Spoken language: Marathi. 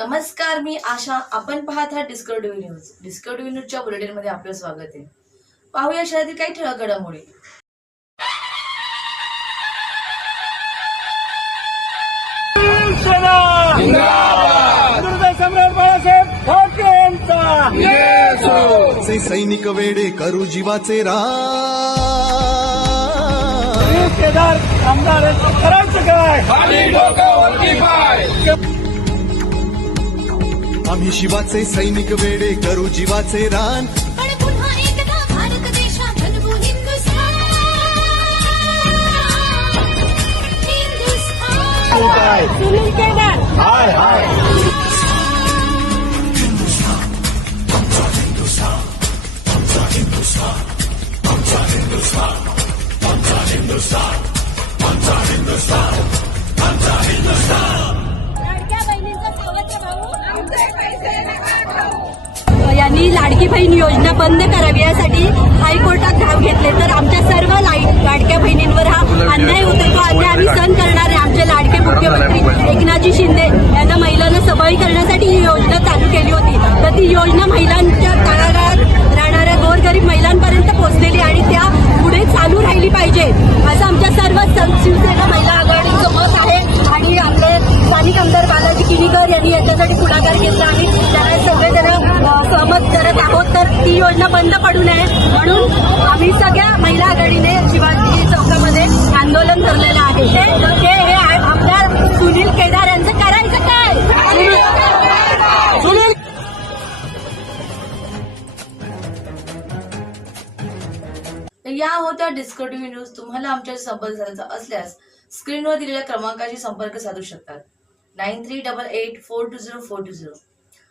नमस्कार मी आशा. आपण पाहत आहात डिस्कवर न्यूज डिस्कवर न्यूजच्या बुलेटिनमध्ये आपलं स्वागत आहे. पाहूया शहरातील काही ठळक घडामोडी. सेना हृदय सम्राट बाळासाहेब ठाकरे यांचा चे सैनिक वेडे करू जीवाचे रान आम्ही शिवाचे सैनिक वेडे करू जीवाचे रान. पण पुन्हा एकदा भारत देशात आणि लाडकी बहीण योजना बंद करावी यासाठी हायकोर्टात धाव घेतले. तर आमच्या सर्व लाडक्या बहिणींवर हा अन्याय होतोय तो अन्याय आम्ही सहन करणार आहे. आमचे लाडके मुख्यमंत्री एकनाथजी शिंदे यांना महिलांना सबळी करण्यासाठी ही योजना चालू केली होती. तर ती योजना महिलांच्या तळागाळात राहणाऱ्या गोरगरीब महिलांपर्यंत पोहोचलेली आणि त्या पुढे चालू राहिली पाहिजे. असं आमच्या सर्व शिवसेना महिला आघाडीचं मत आहे. आणि आपले स्थानिक आमदार बालाजी किनीकर यांनी याच्यासाठी पुढाकार घेतला आणि त्याला सगळेजण सहमत करत आहोत तर ती योजना बंद पडू नये. म्हणून आम्ही सगळ्या महिला आघाडीने शिवाजी चौकामध्ये आंदोलन धरलेलं आहे. ते हे आमदार सुनील केदार यांचं करायचं काय? सुनील या होत्या डिस्कटिव्ह टीव्ही न्यूज तुम्हाला आमच्याशी संपर्क साधायचा असल्यास स्क्रीनवर दिलेल्या क्रमांकाशी संपर्क साधू शकतात. Nine three double eight four two zero four two zero.